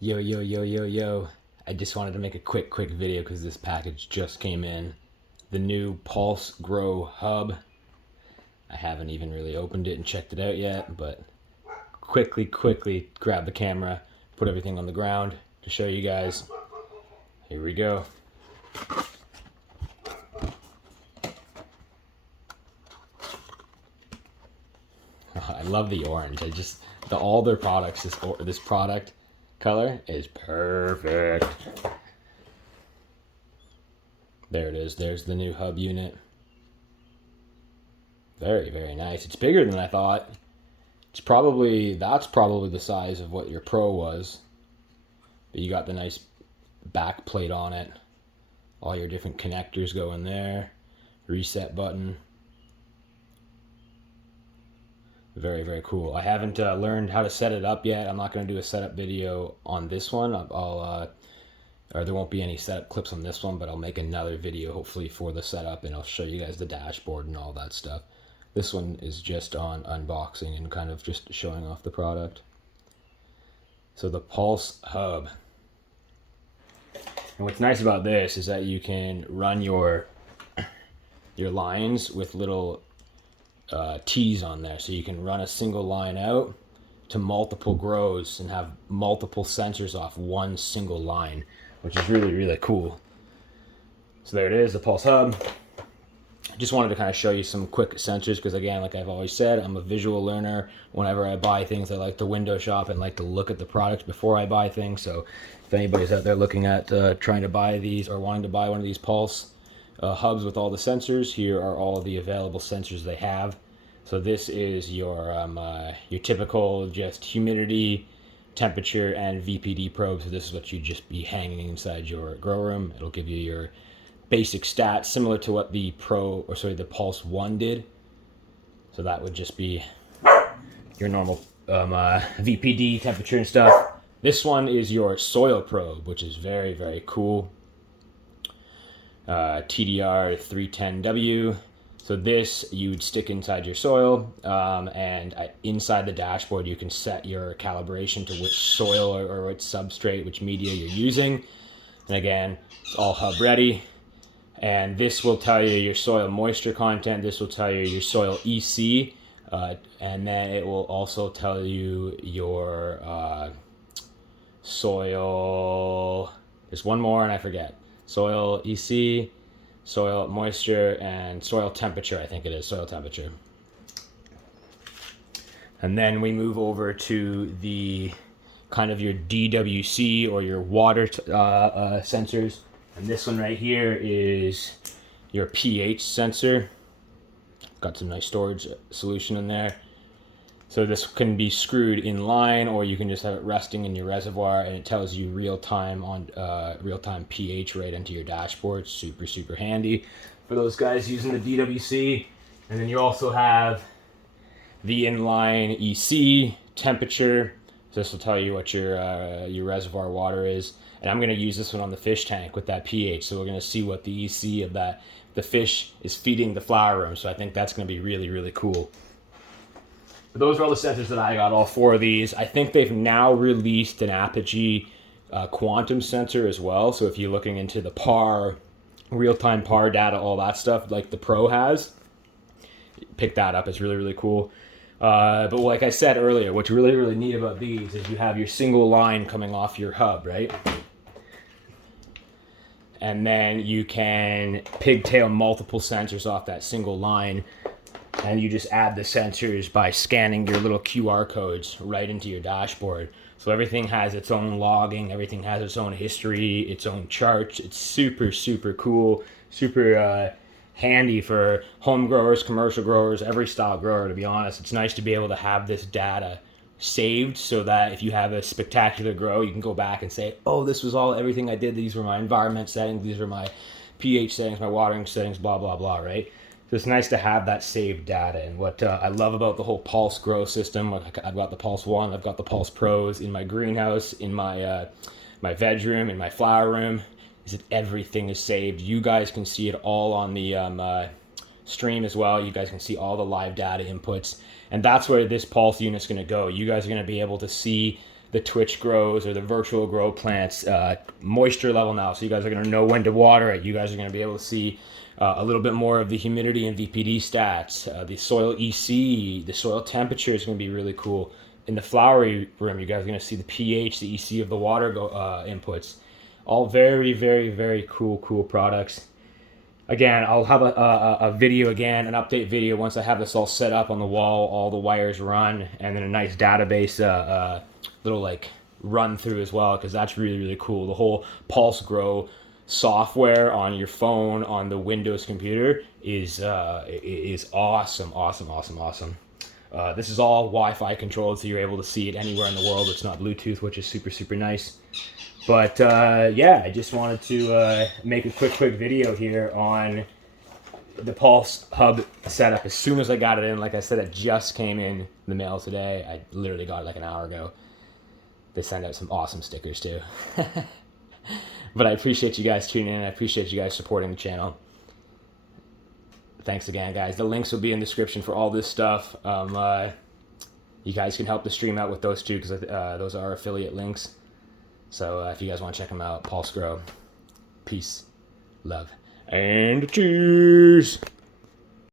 Yo, yo, yo, yo, yo. I just wanted to make a quick video because this package just came in. The new Pulse Grow Hub. I haven't even really opened it and checked it out yet, but quickly grab the camera, put everything on the ground to show you guys. Here we go. I love the orange. All their products, this product color is perfect. There it is. There's the new hub unit. Very, very nice. It's bigger than I thought. That's probably the size of what your Pro was. But you got the nice back plate on it. All your different connectors go in there. Reset button. Very, very cool. I haven't learned how to set it up yet. I'm not going to do a setup video on this one. Or there won't be any setup clips on this one, but I'll make another video hopefully for the setup, and I'll show you guys the dashboard and all that stuff. This one is just on unboxing and kind of just showing off the product. So the Pulse Hub. And what's nice about this is that you can run your lines with little T's on there. So you can run a single line out to multiple grows and have multiple sensors off one single line, which is really, really cool. So there it is, the Pulse Hub. Just wanted to kind of show you some quick sensors because, again, like I've always said, I'm a visual learner. Whenever I buy things, I like to window shop and like to look at the products before I buy things. So if anybody's out there looking at trying to buy these or wanting to buy one of these Pulse hubs with all the sensors, here are all the available sensors they have. So this is your typical just humidity, temperature, and VPD probe. So this is what you'd just be hanging inside your grow room. It'll give you your basic stats similar to what the the Pulse 1 did. So that would just be your normal VPD, temperature and stuff. This one is your soil probe, which is very, very cool. TDR 310W. So this you would stick inside your soil, and inside the dashboard you can set your calibration to which soil or which substrate, which media you're using. And again, it's all hub ready. And this will tell you your soil moisture content. This will tell you your soil EC, and then it will also tell you your soil. There's one more and I forget. Soil EC, soil moisture, and soil temperature. I think it is soil temperature. And then we move over to the kind of your DWC or your water sensors. And this one right here is your pH sensor. Got some nice storage solution in there. So this can be screwed in line, or you can just have it resting in your reservoir, and it tells you real-time pH right into your dashboard. Super, super handy for those guys using the DWC. And then you also have the inline EC temperature. So this will tell you what your reservoir water is. And I'm going to use this one on the fish tank with that pH. So we're going to see what the EC of the fish is feeding the flower room. So I think that's going to be really, really cool. But those are all the sensors that I got, all four of these. I think they've now released an Apogee quantum sensor as well. So if you're looking into the PAR, real-time PAR data, all that stuff like the Pro has, pick that up. It's really, really cool. But like I said earlier, what's really, really neat about these is you have your single line coming off your hub, right? And then you can pigtail multiple sensors off that single line, and you just add the sensors by scanning your little QR codes right into your dashboard. So everything has its own logging, everything has its own history, its own charts. It's super, super cool, super handy for home growers, commercial growers, every style grower, to be honest. It's nice to be able to have this data saved so that if you have a spectacular grow, you can go back and say, oh, this was everything I did. These were my environment settings. These are my pH settings, my watering settings, blah, blah, blah, right? So it's nice to have that saved data. And what I love about the whole Pulse Grow system, I've got the Pulse 1, I've got the Pulse Pros in my greenhouse, in my veg room, in my flower room, is that everything is saved. You guys can see it all on the stream as well. You guys can see all the live data inputs. And that's where this Pulse unit's going to go. You guys are going to be able to see the Twitch grows or the virtual grow plants moisture level now. So you guys are going to know when to water it. You guys are going to be able to see a little bit more of the humidity and VPD stats. The soil EC, the soil temperature is going to be really cool. In the flowery room, you guys are going to see the pH, the EC of the water inputs. All very, very, very cool products. Again, I'll have a video again, an update video once I have this all set up on the wall, all the wires run, and then a nice database, little like run through as well, because that's really, really cool. The whole Pulse Grow software on your phone, on the Windows computer is awesome. This is all Wi-Fi controlled, so you're able to see it anywhere in the world. It's not Bluetooth, which is super, super nice. But yeah, I just wanted to make a quick video here on the Pulse Hub setup. As soon as I got it in, like I said, it just came in the mail today. I literally got it like an hour ago. They send out some awesome stickers too. But I appreciate you guys tuning in. I appreciate you guys supporting the channel. Thanks again, guys. The links will be in the description for all this stuff. You guys can help the stream out with those two, because those are affiliate links. So if you guys want to check them out, Pulse Grow. Peace, love, and cheers.